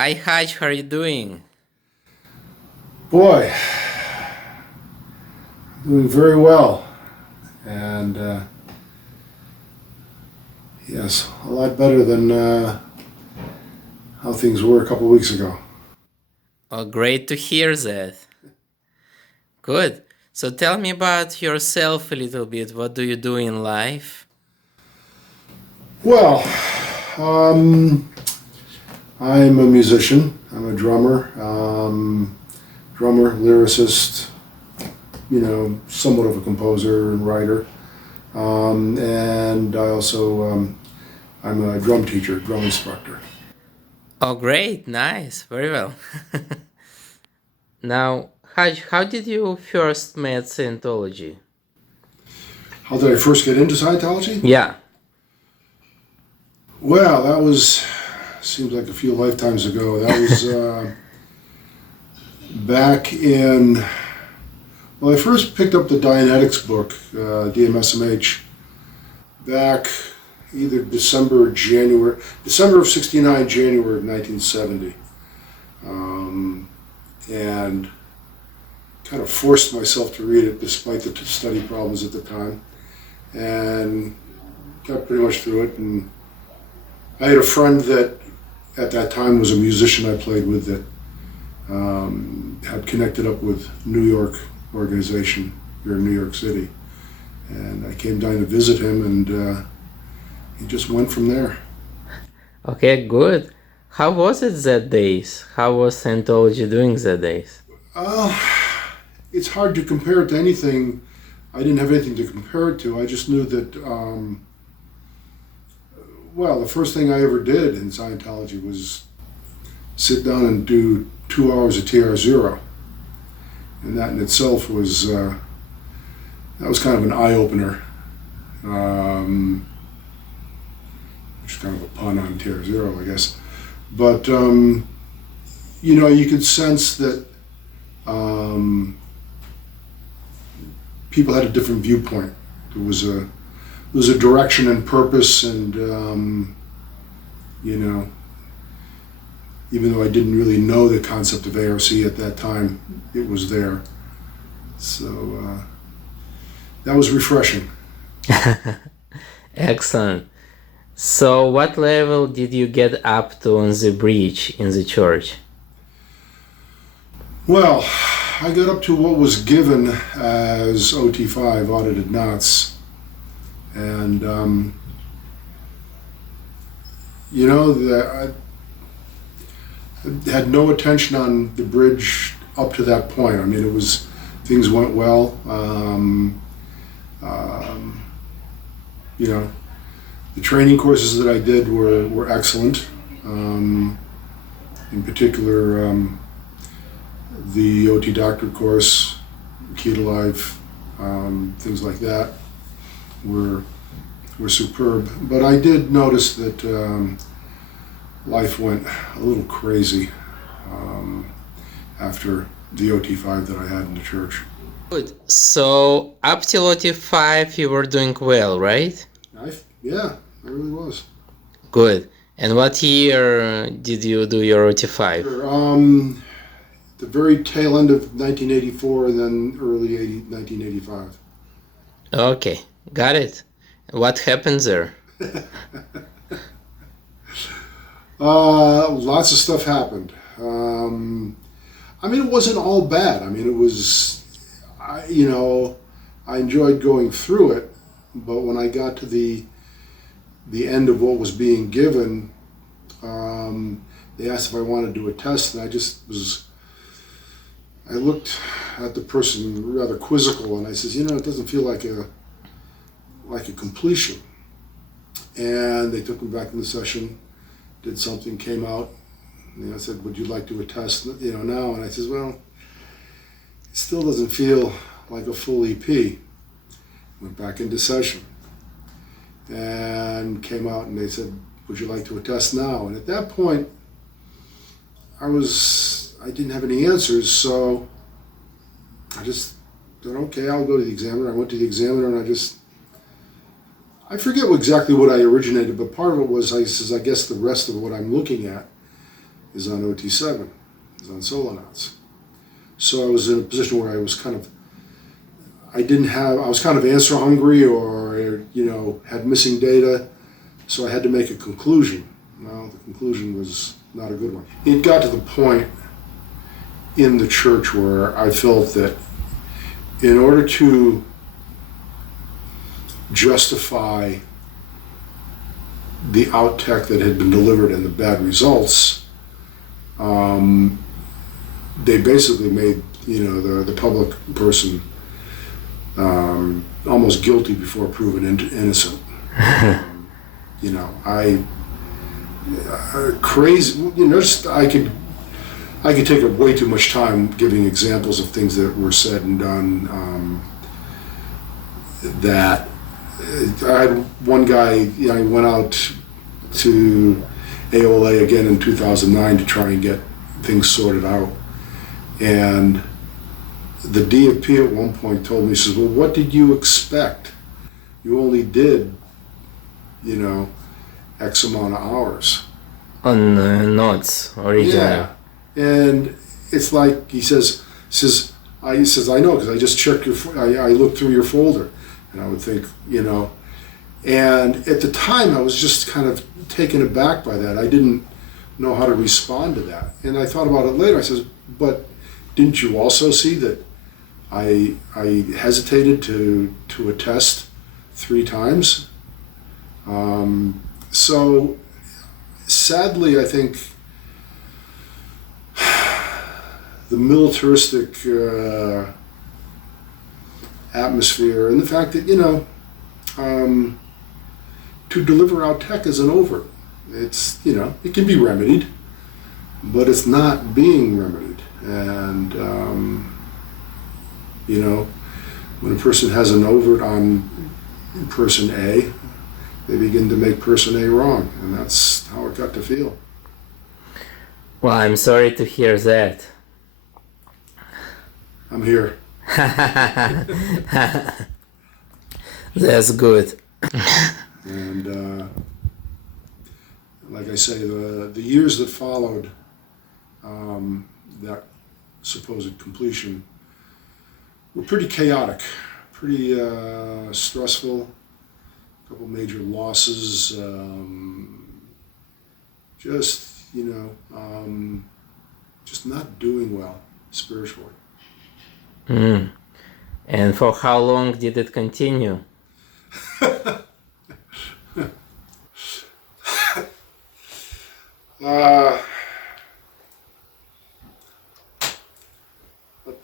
Hi, Hutch, how are you doing? Boy, doing very well. And yes, a lot better than how things were a couple of weeks ago. Oh, great to hear that. Good. So tell me about yourself a little bit. What do you do in life? Well, um, I'm a musician. I'm a drummer, lyricist, somewhat of a composer and writer. And I'm a drum teacher, drum instructor. Oh, great, nice, very well. Now, Hutch, how did you first met Scientology? How did I first get into Scientology? Yeah. Well, that was seems like a few lifetimes ago. That was back in. Well, I first picked up the Dianetics book, DMSMH, back either December of '69, January of 1970, and kind of forced myself to read it despite the study problems at the time, and got pretty much through it. And I had a friend that at that time was a musician I played with that had connected up with New York organization here in New York City, and I came down to visit him, and he just went from there. Okay, good. How was it that days? How was Scientology doing that days? Uh, it's hard to compare it to anything. I didn't have anything to compare it to. I just knew that. Well, the first thing I ever did in Scientology was sit down and do 2 hours of TR0, and that in itself was that was kind of an eye opener. Which is kind of a pun on TR0, I guess. But you could sense that people had a different viewpoint. There was a direction and purpose, and even though I didn't really know the concept of ARC at that time, it was there. So that was refreshing. Excellent. So, what level did you get up to on the bridge in the church? Well, I got up to what was given as OT5, audited knots, and I had no attention on the bridge up to that point. I mean, things went well. Um, you know, the training courses that I did were excellent. In particular, the OT doctor course, Key to Life, things like that were superb. But I did notice that life went a little crazy after the OT5 that I had in the church. Good. So, up till OT5, you were doing well, right? Yeah, I really was. Good. And what year did you do your OT5? Sure. The very tail end of 1984 and then early 1985. Okay, got it. What happened there? Lots of stuff happened. I mean, it wasn't all bad. I mean, it was, I enjoyed going through it, but when I got to the end of what was being given, they asked if I wanted to do a test, and I looked at the person rather quizzical, and I says, it doesn't feel like a completion. And they took me back in the session, did something, came out, and I said, would you like to do a test, now? And I says, well, it still doesn't feel like a full EP. Went back into session and came out, and they said, would you like to attest now? And at that point, I didn't have any answers, so I just thought, okay, I'll go to the examiner. I went to the examiner, and I forget exactly what I originated, but part of it was, I guess the rest of what I'm looking at is on OT7, is on Solonauts. So I was in a position where I was kind of, I was kind of answer hungry or, had missing data. So I had to make a conclusion. Well, the conclusion was not a good one. It got to the point in the church where I felt that in order to justify the out tech that had been delivered and the bad results, they basically made the public person almost guilty before proven innocent. Crazy. I could take up way too much time giving examples of things that were said and done. That I had one guy. I went out to AOLA again in 2009 to try and get things sorted out, and the DFP at one point told me, he says, "Well, what did you expect? You only did, X amount of hours on notes original." Yeah, and it's like he says, I know because I just checked I looked through your folder, and I would think, and at the time I was just kind of taken aback by that. I didn't know how to respond to that, and I thought about it later. I says, but didn't you also see that I hesitated to attest 3 times? So sadly, I think the militaristic atmosphere and the fact that, to deliver out tech isn't over. It's, it can be remedied, but it's not being remedied. And, when a person has an overt on person A, they begin to make person A wrong. And that's how it got to feel. Well, I'm sorry to hear that. I'm here. That's good. And like I say, the years that followed that supposed completion were pretty chaotic, pretty stressful. A couple major losses. Just not doing well spiritually. And for how long did it continue? Up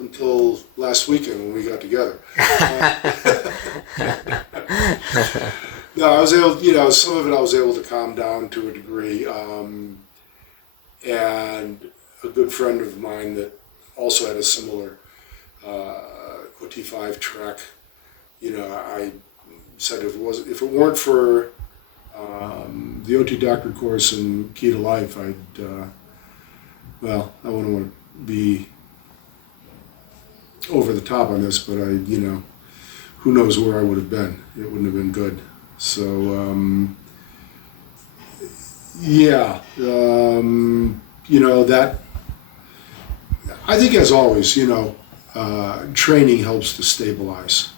until last weekend when we got together. No, I was able, some of it I was able to calm down to a degree. And a good friend of mine that also had a similar OT5 trek, I said if it weren't for the OT doctor course and Key to Life, I wouldn't want to be over the top on this, but who knows where I would have been. It wouldn't have been good. So, that, I think as always, training helps to stabilize,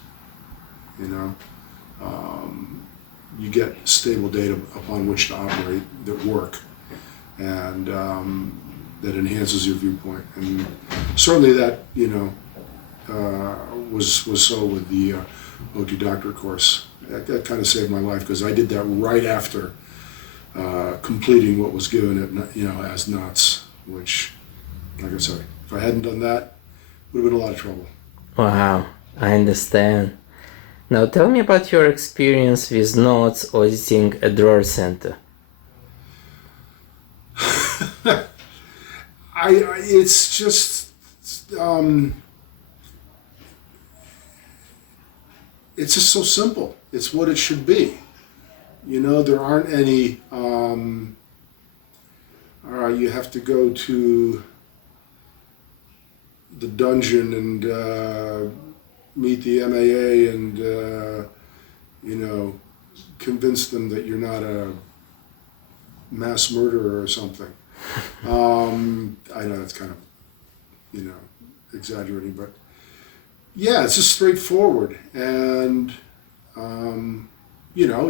you get stable data upon which to operate that work, and that enhances your viewpoint. And certainly that, was so with the OT doctor course. That kind of saved my life because I did that right after completing what was given at, as NOTS, which, like I said, if I hadn't done that, would have been a lot of trouble. Wow, I understand. Now tell me about your experience with notes auditing a drawer center. It's just, it's just so simple. It's what it should be. There aren't any, you have to go to the dungeon and meet the MAA and, convince them that you're not a mass murderer or something. I know that's kind of, exaggerating, but yeah, it's just straightforward. And,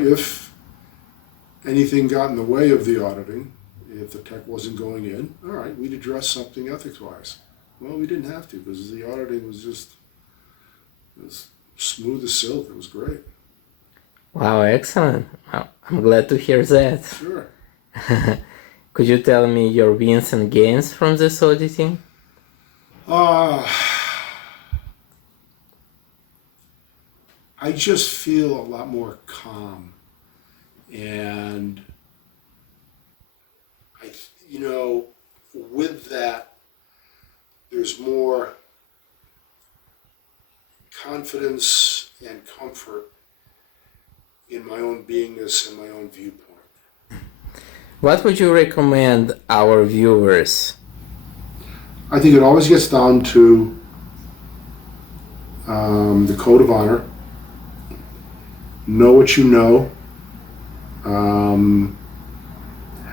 if anything got in the way of the auditing, if the tech wasn't going in, all right, we'd address something ethics-wise. Well, we didn't have to because the auditing was just as smooth as silk. It was great. Wow, excellent. Well, I'm glad to hear that. Sure. Could you tell me your wins and gains from this auditing? I just feel a lot more calm, and with that, there's more confidence and comfort in my own beingness and my own viewpoint. What would you recommend our viewers? I think it always gets down to the code of honor. Know what you know.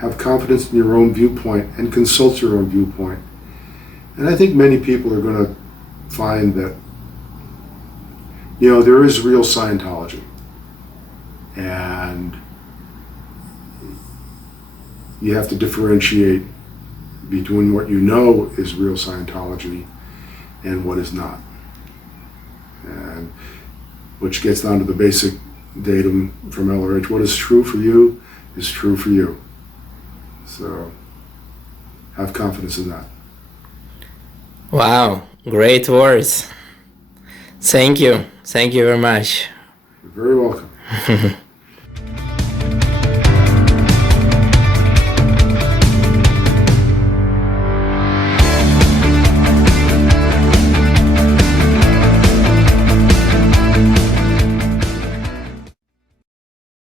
Have confidence in your own viewpoint and consult your own viewpoint. And I think many people are going to find that, there is real Scientology. And you have to differentiate between what you know is real Scientology and what is not. And which gets down to the basic datum from LRH. What is true for you is true for you. So have confidence in that. Wow, great words. Thank you. Thank you very much. You're very welcome.